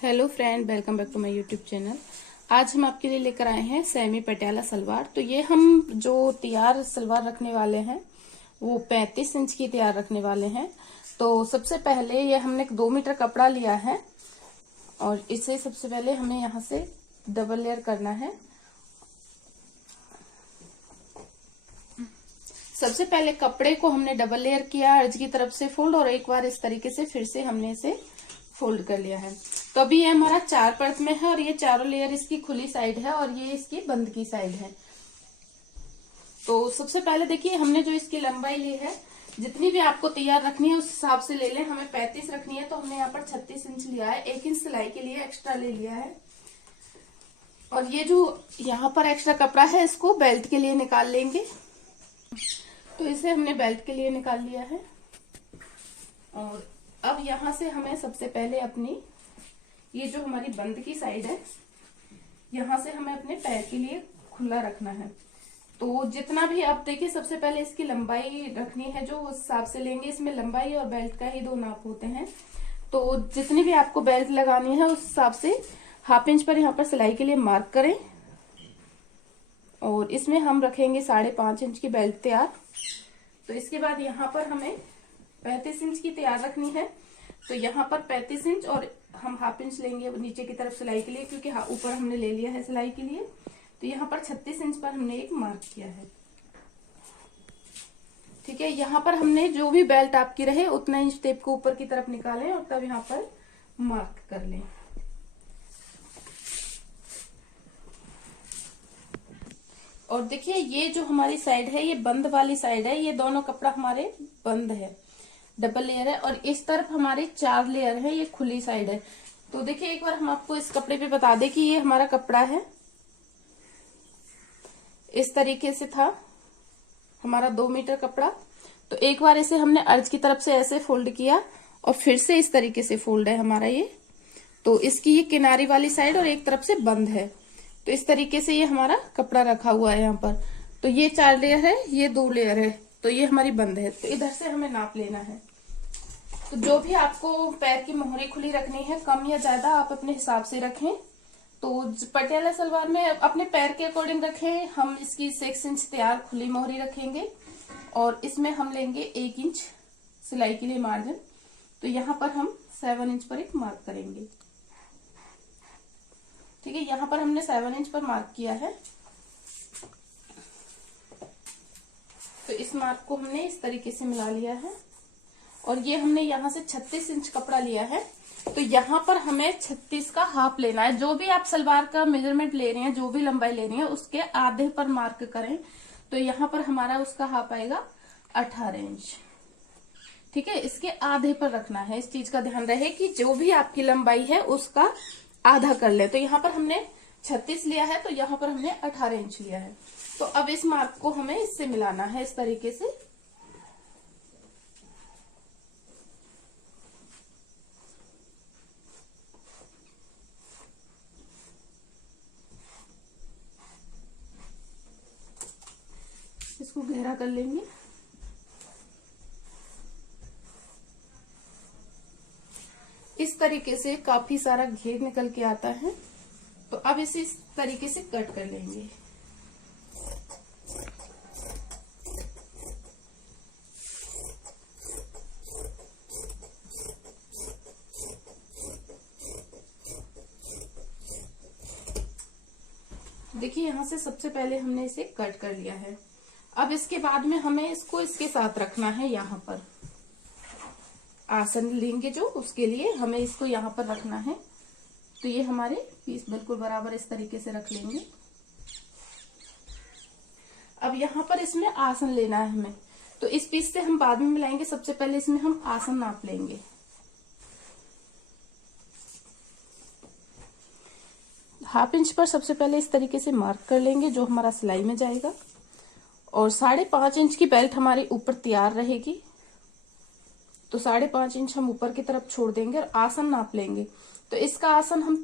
Hello friend, welcome back to my YouTube channel. आज हम आपके लिए लेकर आए हैं सेमी पटियाला सलवार। तो ये हम जो तैयार सलवार रखने वाले हैं वो 35 इंच की तैयार रखने वाले हैं। तो सबसे पहले ये हमने 2 मीटर कपड़ा लिया है और इसे सबसे पहले हमें यहाँ से डबल लेयर करना है। सबसे पहले कपड़े को हमने डबल लेयर किया अर्ज की तरफ से फोल्ड, और एक बार इस तरीके से फिर से हमने इसे फोल्ड कर लिया है। तो अभी ये हमारा 4 परत में है और ये चारों लेयर इसकी खुली साइड है और ये इसकी बंद की साइड है। तो सबसे पहले देखिए हमने जो इसकी लंबाई ली है, जितनी भी आपको तैयार रखनी है उस हिसाब से ले लें। हमें 35 रखनी है तो हमने यहाँ पर 36 इंच लिया है। 1 इंच सिलाई के लिए एक्स्ट्रा ले लिया है। और ये जो यहाँ पर एक्स्ट्रा कपड़ा है इसको बेल्ट के लिए निकाल लेंगे। तो इसे हमने बेल्ट के लिए निकाल लिया है। और अब यहाँ से हमें सबसे पहले अपनी ये जो हमारी बंद की साइड है, यहाँ से हमें अपने पैर के लिए खुला रखना है। तो जितना भी आप देखिए, सबसे पहले इसकी लंबाई रखनी है जो उस हिसाब से लेंगे। इसमें लंबाई और बेल्ट का ही 2 नाप होते हैं। तो जितनी भी आपको बेल्ट लगानी है उस हिसाब से ½ इंच पर यहाँ पर सिलाई के लिए मार्क करें। और इसमें हम रखेंगे 5.5 इंच की बेल्ट तैयार। तो इसके बाद यहाँ पर हमें 35 इंच की तैयार रखनी है। तो यहाँ पर 35 इंच और हम ½ इंच लेंगे नीचे की तरफ सिलाई के लिए, क्योंकि ऊपर हमने ले लिया है सिलाई के लिए। तो यहाँ पर 36 इंच पर हमने एक मार्क किया है। ठीक है, यहाँ पर हमने जो भी बेल्ट आपकी रहे उतना इंच टेप को ऊपर की तरफ निकालें और तब यहाँ पर मार्क कर लें। और देखिए ये जो हमारी साइड है ये बंद वाली साइड है। ये दोनों कपड़ा हमारे बंद है, डबल लेयर है। और इस तरफ हमारे 4 लेयर है, ये खुली साइड है। तो देखिए एक बार हम आपको इस कपड़े पे बता दें कि ये हमारा कपड़ा है, इस तरीके से था हमारा 2 मीटर कपड़ा। तो एक बार इसे हमने अर्ज की तरफ से ऐसे फोल्ड किया और फिर से इस तरीके से फोल्ड है हमारा ये। तो इसकी ये किनारी वाली साइड और एक तरफ से बंद है। तो इस तरीके से ये हमारा कपड़ा रखा हुआ है यहाँ पर। तो ये 4 लेयर है, ये 2 लेयर है, तो ये हमारी बंद है। तो इधर से हमें नाप लेना है। तो जो भी आपको पैर की मोहरी खुली रखनी है, कम या ज्यादा आप अपने हिसाब से रखें। तो पटियाला सलवार में अपने पैर के अकॉर्डिंग रखें। हम इसकी 6 इंच तैयार खुली मोहरी रखेंगे और इसमें हम लेंगे 1 इंच सिलाई के लिए मार्जिन। तो यहाँ पर हम 7 इंच पर एक मार्क करेंगे। ठीक है, यहाँ पर हमने 7 इंच पर मार्क किया है। तो इस मार्क को हमने इस तरीके से मिला लिया है। और ये हमने यहाँ से 36 इंच कपड़ा लिया है। तो यहाँ पर हमें 36 का ½ लेना है। जो भी आप सलवार का मेजरमेंट ले रहे हैं, जो भी लंबाई ले रही हैं, उसके आधे पर मार्क करें। तो यहाँ पर हमारा उसका ½ आएगा 18 इंच। ठीक है, इसके आधे पर रखना है। इस चीज का ध्यान रहे कि जो भी आपकी लंबाई है उसका आधा कर ले। तो यहाँ पर हमने 36 लिया है, तो यहाँ पर हमने 18 इंच लिया है। तो अब इस मार्क को हमें इससे मिलाना है इस तरीके से। इसको गहरा कर लेंगे। इस तरीके से काफी सारा घेर निकल के आता है। तो अब इसे इस तरीके से कट कर लेंगे। देखिए यहाँ से सबसे पहले हमने इसे कट कर लिया है। अब इसके बाद में हमें इसको इसके साथ रखना है। यहाँ पर आसन लेंगे जो, उसके लिए हमें इसको यहाँ पर रखना है। तो ये हमारे पीस बिल्कुल बराबर इस तरीके से रख लेंगे। अब यहाँ पर इसमें आसन लेना है हमें। तो इस पीस से हम बाद में मिलाएंगे। सबसे पहले इसमें हम आसन नाप लेंगे। ½ इंच पर सबसे पहले इस तरीके से मार्क कर लेंगे, जो हमारा सिलाई में जाएगा। और 5.5 इंच की बेल्ट हमारी ऊपर तैयार रहेगी। तो 5.5 इंच हम ऊपर की तरफ छोड़ देंगे और आसन नाप लेंगे। तो इसका आसन हम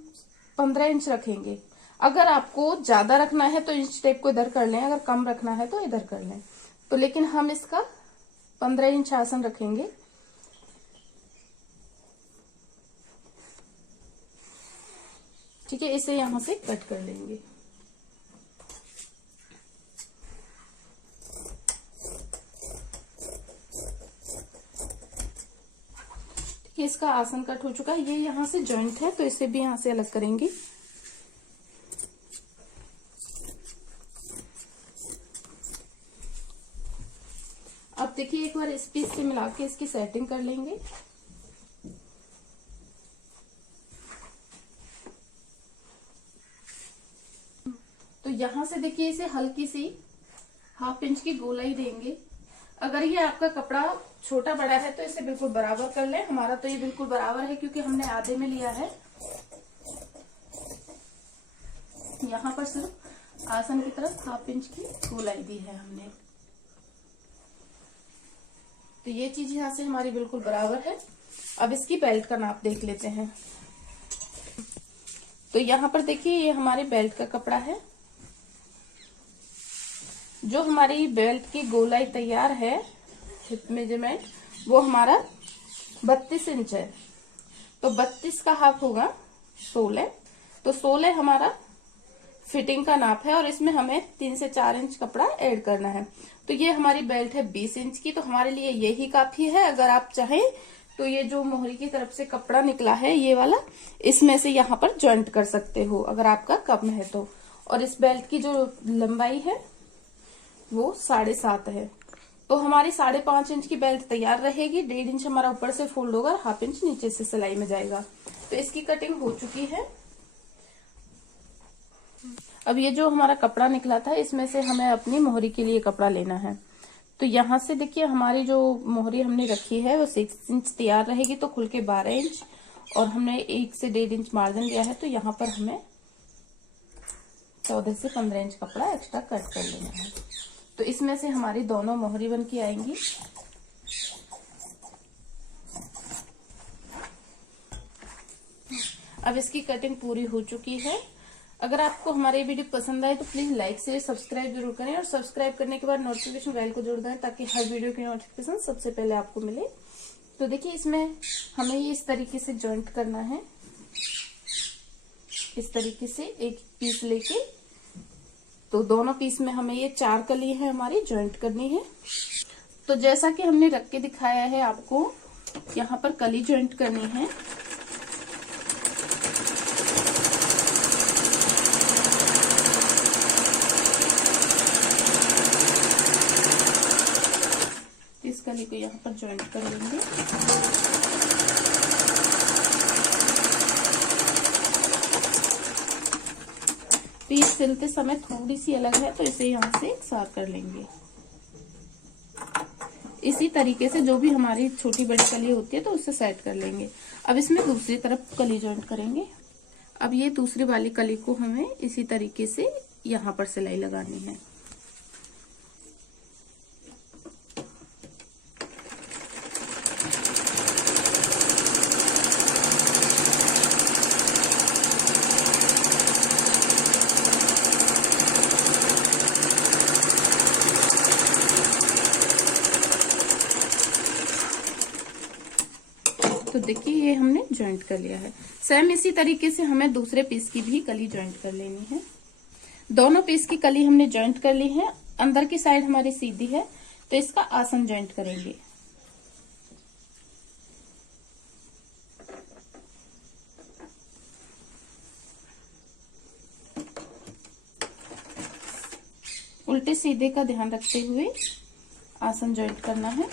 15 इंच रखेंगे। अगर आपको ज्यादा रखना है तो इंच टेप को इधर कर लें, अगर कम रखना है तो इधर कर लें। तो लेकिन हम इसका 15 इंच आसन रखेंगे। ठीक है, इसे यहाँ से कट कर लेंगे। ठीक है, इसका आसन कट हो चुका है। ये यहाँ से जॉइंट है तो इसे भी यहाँ से अलग करेंगे। अब देखिए एक बार इस पीस से मिला के इसकी सेटिंग कर लेंगे। तो यहां से देखिए इसे हल्की सी 1/2 इंच की गोलाई देंगे। अगर ये आपका कपड़ा छोटा बड़ा है तो इसे बिल्कुल बराबर कर लें। हमारा तो ये बिल्कुल बराबर है क्योंकि हमने आधे में लिया है। यहाँ पर सिर्फ आसन की तरफ 1/2 इंच की गोलाई दी है हमने। तो ये चीज यहाँ से हमारी बिल्कुल बराबर है। अब इसकी बेल्ट का नाप देख लेते हैं। तो यहाँ पर देखिए ये हमारे बेल्ट का कपड़ा है। जो हमारी बेल्ट की गोलाई तैयार है, हिप मेजरमेंट, वो हमारा 32 इंच है। तो 32 का हाफ होगा 16। तो 16 हमारा फिटिंग का नाप है और इसमें हमें 3 से 4 इंच कपड़ा ऐड करना है। तो ये हमारी बेल्ट है 20 इंच की, तो हमारे लिए यही काफी है। अगर आप चाहें तो ये जो मोहरी की तरफ से कपड़ा निकला है ये वाला, इसमें से यहाँ पर जॉइंट कर सकते हो अगर आपका कम है तो। और इस बेल्ट की जो लंबाई है वो 7.5 है। तो हमारी 5.5 इंच की बेल्ट तैयार रहेगी। 1.5 इंच हमारा ऊपर से फोल्ड होगा, 1/2 इंच नीचे से सिलाई में जाएगा। तो इसकी कटिंग हो चुकी है। अब ये जो हमारा कपड़ा निकला था इसमें से हमें अपनी मोहरी के लिए कपड़ा लेना है। तो यहाँ से देखिए हमारी जो मोहरी हमने रखी है वो 6 इंच तैयार रहेगी, तो खुल के 12 इंच, और हमने 1 से 1.5 इंच मार्जिन लिया है। तो यहाँ पर हमें 14 से 15 इंच कपड़ा एक्स्ट्रा कट कर लेना है। तो इसमें से हमारी दोनों मोहरी बन के आएंगी। अब इसकी कटिंग पूरी हो चुकी है। अगर आपको हमारे वीडियो पसंद आए तो प्लीज लाइक से सब्सक्राइब जरूर करें, और सब्सक्राइब करने के बाद नोटिफिकेशन बेल को जोड़ दें ताकि हर वीडियो की नोटिफिकेशन सबसे पहले आपको मिले। तो देखिए इसमें हमें ये इस तरीके से जॉइंट करना है। इस तरीके से एक पीस लेके, तो दोनों पीस में हमें ये 4 कली है हमारी जॉइंट करनी है। तो जैसा कि हमने रख के दिखाया है आपको, यहाँ पर कली जॉइंट करनी है। इस कली को यहाँ पर जॉइंट कर लेंगे। तो ये सिलते समय थोड़ी सी अलग है तो इसे यहाँ से साफ कर लेंगे। इसी तरीके से जो भी हमारी छोटी बड़ी कली होती है तो उससे सेट कर लेंगे। अब इसमें दूसरी तरफ कली जॉइंट करेंगे। अब ये दूसरी वाली कली को हमें इसी तरीके से यहाँ पर सिलाई लगानी है। तो देखिए ये हमने जॉइंट कर लिया है। सेम इसी तरीके से हमें दूसरे पीस की भी कली जॉइंट कर लेनी है। दोनों पीस की कली हमने जॉइंट कर ली है। अंदर की साइड हमारी सीधी है तो इसका आसन जॉइंट करेंगे। उल्टे सीधे का ध्यान रखते हुए आसन जॉइंट करना है।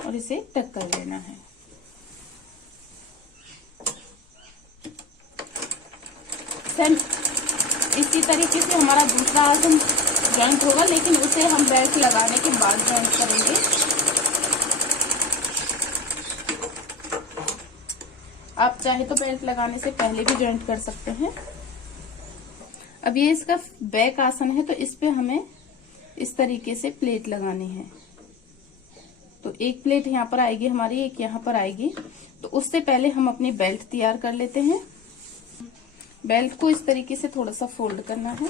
और इसे टक कर लेना है। सेम इसी तरीके से हमारा दूसरा आसन जॉइंट होगा, लेकिन उसे हम बेल्ट लगाने के बाद जॉइंट करेंगे। आप चाहे तो बेल्ट लगाने से पहले भी जॉइंट कर सकते हैं। अब ये इसका बैक आसन है तो इस पे हमें इस तरीके से प्लेट लगानी है। तो एक प्लेट यहाँ पर आएगी हमारी, एक यहाँ पर आएगी। तो उससे पहले हम अपनी बेल्ट तैयार कर लेते हैं। बेल्ट को इस तरीके से थोड़ा सा फोल्ड करना है।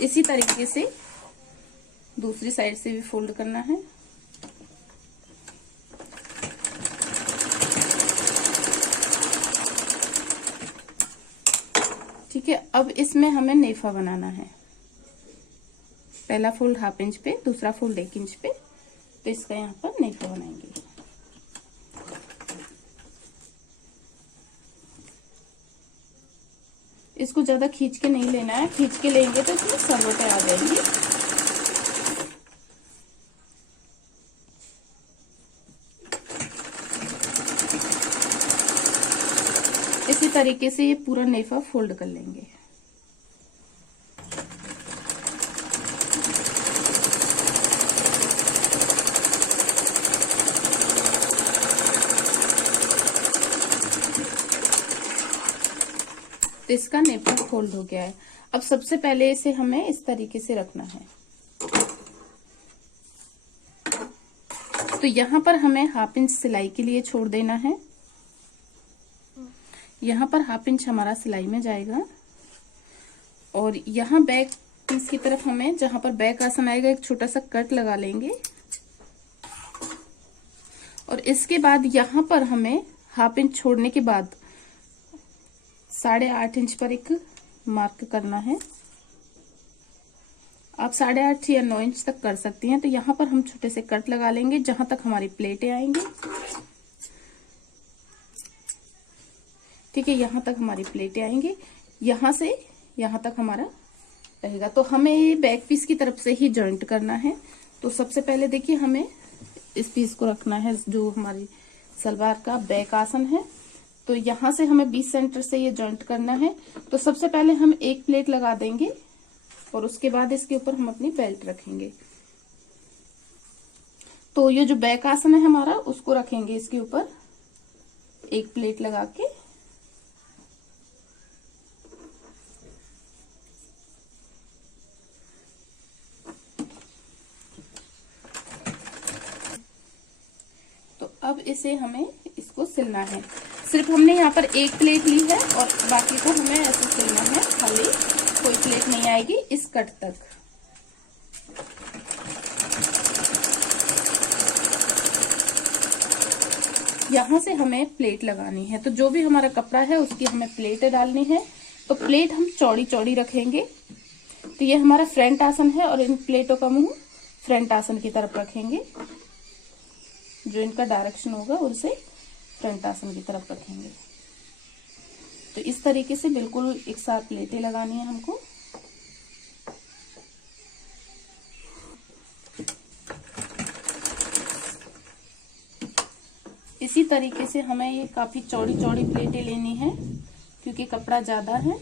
इसी तरीके से दूसरी साइड से भी फोल्ड करना है। ठीक है, अब इसमें हमें नेफा बनाना है। पहला फोल्ड 1/2 इंच पे, दूसरा फोल्ड 1 इंच पे, तो इसका यहाँ पर नेफा बनाएंगे। इसको ज्यादा खींच के नहीं लेना है, खींच के लेंगे तो इसमें सरवटें आ जाएंगी। इसी तरीके से ये पूरा नेफा फोल्ड कर लेंगे। तो इसका नेफा फोल्ड हो गया है। अब सबसे पहले इसे हमें इस तरीके से रखना है। तो यहाँ पर हमें 1/2 इंच सिलाई के लिए छोड़ देना है। यहाँ पर 1/2 इंच हमारा सिलाई में जाएगा और यहाँ बैक पीस की तरफ हमें, जहां पर बैक आसन आएगा, एक छोटा सा कट लगा लेंगे। और इसके बाद यहाँ पर हमें 1/2 इंच छोड़ने के बाद 8.5 इंच पर एक मार्क करना है। आप 8.5 या 9 इंच तक कर सकती हैं। तो यहाँ पर हम छोटे से कट लगा लेंगे जहां तक हमारी प्लेटें आएंगी। ठीक है, यहाँ तक हमारी प्लेटें आएंगी, यहाँ से यहाँ तक हमारा रहेगा। तो हमें ये बैक पीस की तरफ से ही जॉइंट करना है। तो सबसे पहले देखिए, हमें इस पीस को रखना है जो हमारी सलवार का बैक आसन है। तो यहाँ से हमें 20 सेंटर से ये जॉइंट करना है। तो सबसे पहले हम एक प्लेट लगा देंगे और उसके बाद इसके ऊपर हम अपनी बेल्ट रखेंगे। तो ये जो बैक आसन है हमारा, उसको रखेंगे इसके ऊपर एक प्लेट लगा के। तो अब इसे हमें इसको सिलना है। सिर्फ हमने यहाँ पर एक प्लेट ली है और बाकी को हमें ऐसे सिलना है, खाली कोई प्लेट नहीं आएगी इस कट तक। यहाँ से हमें प्लेट लगानी है। तो जो भी हमारा कपड़ा है उसकी हमें प्लेटें डालनी है। तो प्लेट हम चौड़ी चौड़ी रखेंगे। तो ये हमारा फ्रंट आसन है और इन प्लेटों का मुंह फ्रंट आसन की तरफ रखेंगे। जो इनका डायरेक्शन होगा उसे फ्रंट आसन की तरफ रखेंगे। तो इस तरीके से बिल्कुल एक साथ प्लेटें लगानी है हमको। इसी तरीके से हमें ये काफी चौड़ी चौड़ी प्लेटें लेनी है क्योंकि कपड़ा ज्यादा है।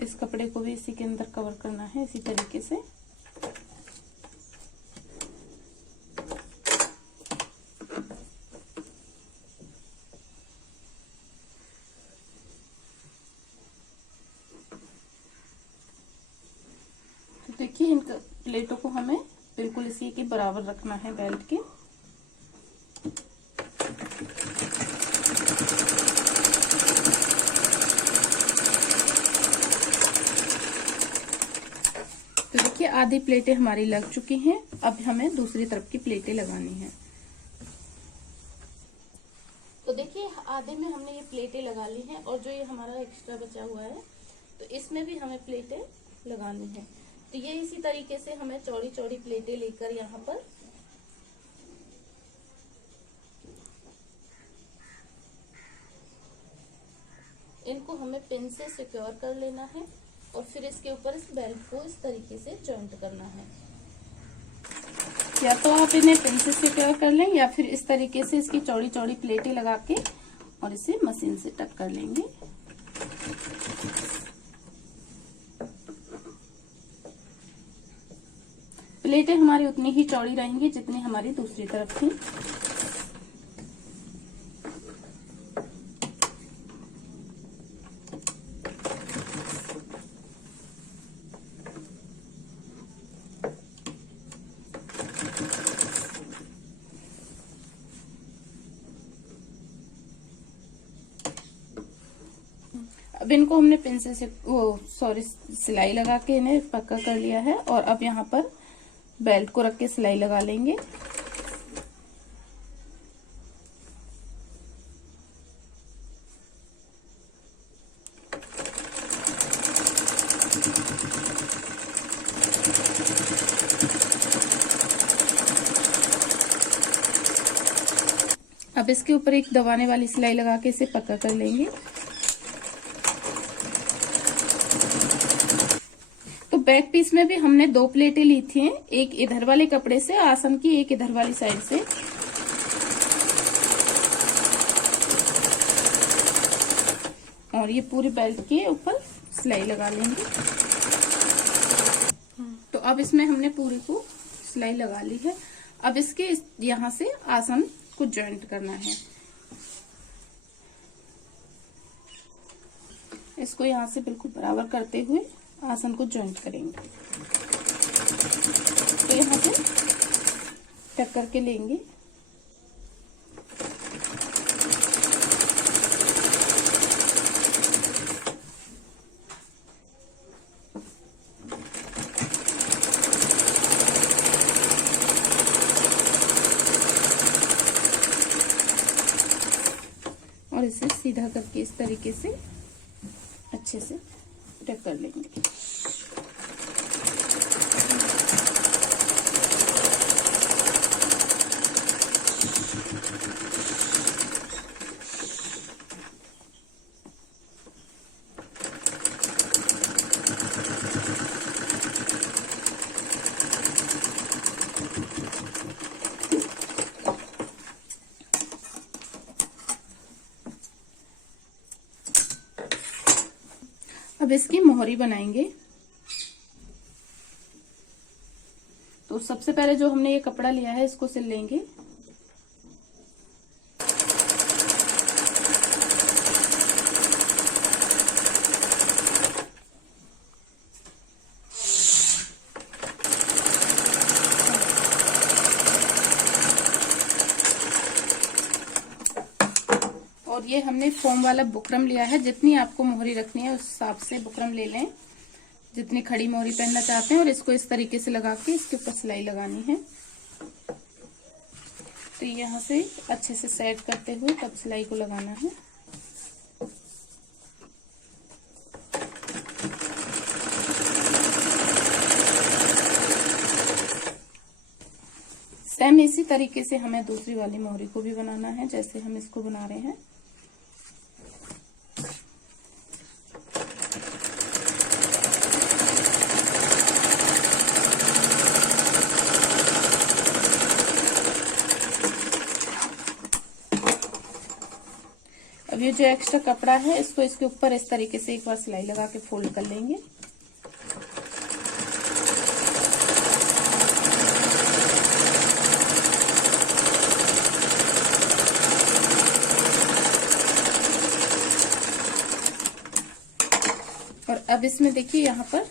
इस कपड़े को भी इसी के अंदर कवर करना है इसी तरीके से। तो देखिए, इन प्लेटों को हमें बिल्कुल इसी के बराबर रखना है बेल्ट के। तो देखिए, आधी प्लेटें हमारी लग चुकी हैं। अब हमें दूसरी तरफ की प्लेटें लगानी है। तो देखिए, आधे में हमने ये प्लेटें लगा ली हैं और जो ये हमारा एक्स्ट्रा बचा हुआ है तो इसमें भी हमें प्लेटें लगानी है। तो ये इसी तरीके से हमें चौड़ी चौड़ी प्लेटें लेकर यहाँ पर इनको हमें पिन से सिक्योर कर लेना है और फिर इसके ऊपर इस बेल्ट को इस तरीके से जॉइंट करना है। या तो आप इन्हें पिन से सिक्योर कर लें या फिर इस तरीके से इसकी चौड़ी चौड़ी प्लेटें लगा के और इसे मशीन से टक कर लेंगे। प्लेटें हमारी उतनी ही चौड़ी रहेंगी जितनी हमारी दूसरी तरफ थी। अब इनको हमने पिंसे से सिलाई लगा के इन्हें पक्का कर लिया है। और अब यहाँ पर बेल्ट को रख के सिलाई लगा लेंगे। अब इसके ऊपर एक दबाने वाली सिलाई लगा के इसे पक्का कर लेंगे। तो बैक पीस में भी हमने 2 प्लेटें ली थी, एक इधर वाले कपड़े से आसन की, एक इधर वाली साइड से। और ये पूरी बेल्ट के ऊपर सिलाई लगा लेंगे। तो अब इसमें हमने पूरी को सिलाई लगा ली है। अब इसके यहाँ से आसन को जॉइंट करना है। इसको यहाँ से बिल्कुल बराबर करते हुए आसन को जॉइंट करेंगे। तो यहाँ से टक करके लेंगे। और इसे सीधा करके इस तरीके से अच्छे से टक कर लेंगे। अब इसकी मोहरी बनाएंगे। तो सबसे पहले जो हमने ये कपड़ा लिया है इसको सिल लेंगे। और ये हमने फोम वाला बुकरम लिया है। जितनी आपको मोहरी रखनी है उस हिसाब से बुकरम ले लें, जितनी खड़ी मोहरी पहनना चाहते हैं। और इसको इस तरीके से लगा के इसके ऊपर सिलाई लगानी है। तो यहाँ से अच्छे से सेट करते हुए तब सिलाई को लगाना है। सेम इसी तरीके से हमें दूसरी वाली मोहरी को भी बनाना है, जैसे हम इसको बना रहे हैं। अब ये जो एक्स्ट्रा कपड़ा है इसको इसके ऊपर इस तरीके से एक बार सिलाई लगा के फोल्ड कर लेंगे। और अब इसमें देखिए यहाँ पर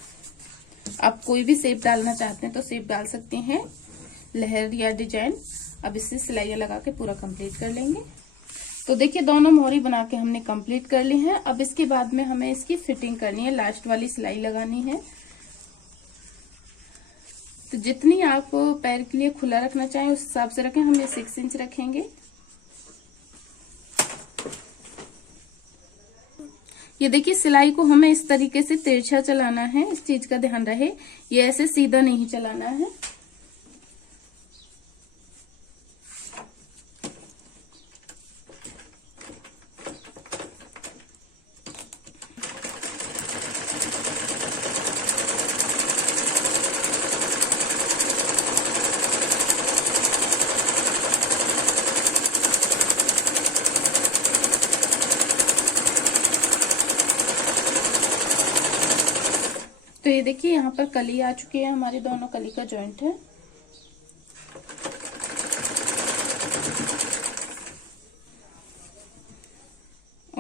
आप कोई भी शेप डालना चाहते हैं तो शेप डाल सकते हैं, लहर या डिजाइन। अब इससे सिलाइयाँ लगा के पूरा कंप्लीट कर लेंगे। तो देखिए दोनों मोहरी बना के हमने कंप्लीट कर ली है। अब इसके बाद में हमें इसकी फिटिंग करनी है, लास्ट वाली सिलाई लगानी है। तो जितनी आप पैर के लिए खुला रखना चाहें उस हिसाब से रखें। हम ये 6 इंच रखेंगे। ये देखिए सिलाई को हमें इस तरीके से तिरछा चलाना है, इस चीज का ध्यान रहे। ये ऐसे सीधा नहीं चलाना है। तो ये देखिए यहाँ पर कली आ चुकी है, हमारी दोनों कली का जॉइंट है।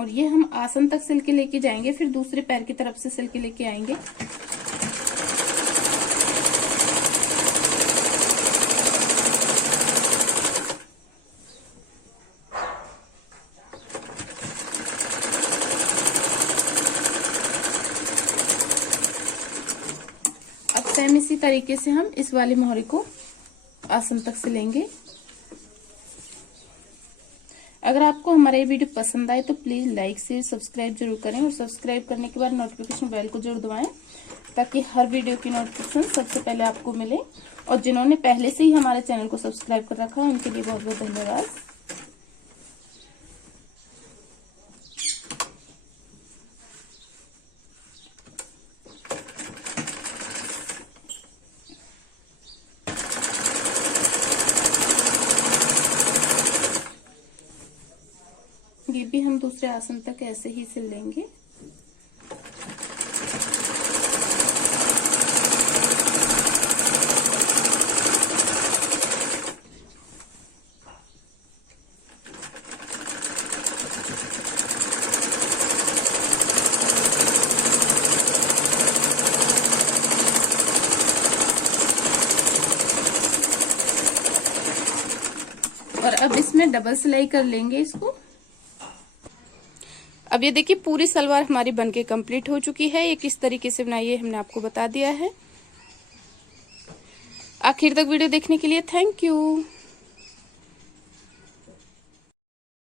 और ये हम आसन तक सिल के लेके जाएंगे, फिर दूसरे पैर की तरफ से सिल के लेके आएंगे। अब सेम इसी तरीके से हम इस वाली मोहरी को आसन तक सिलेंगे। अगर आपको हमारा ये वीडियो पसंद आए तो प्लीज लाइक शेयर सब्सक्राइब जरूर करें, और सब्सक्राइब करने के बाद नोटिफिकेशन बेल को जरूर दबाएं ताकि हर वीडियो की नोटिफिकेशन सबसे पहले आपको मिले। और जिन्होंने पहले से ही हमारे चैनल को सब्सक्राइब कर रखा है उनके लिए बहुत बहुत धन्यवाद। ये भी हम दूसरे आसन तक ऐसे ही सिल लेंगे। और अब इसमें डबल सिलाई कर लेंगे इसको। अब ये देखिए पूरी सलवार हमारी बनके कंप्लीट हो चुकी है। ये किस तरीके से बनाई है हमने आपको बता दिया है। आखिर तक वीडियो देखने के लिए थैंक यू।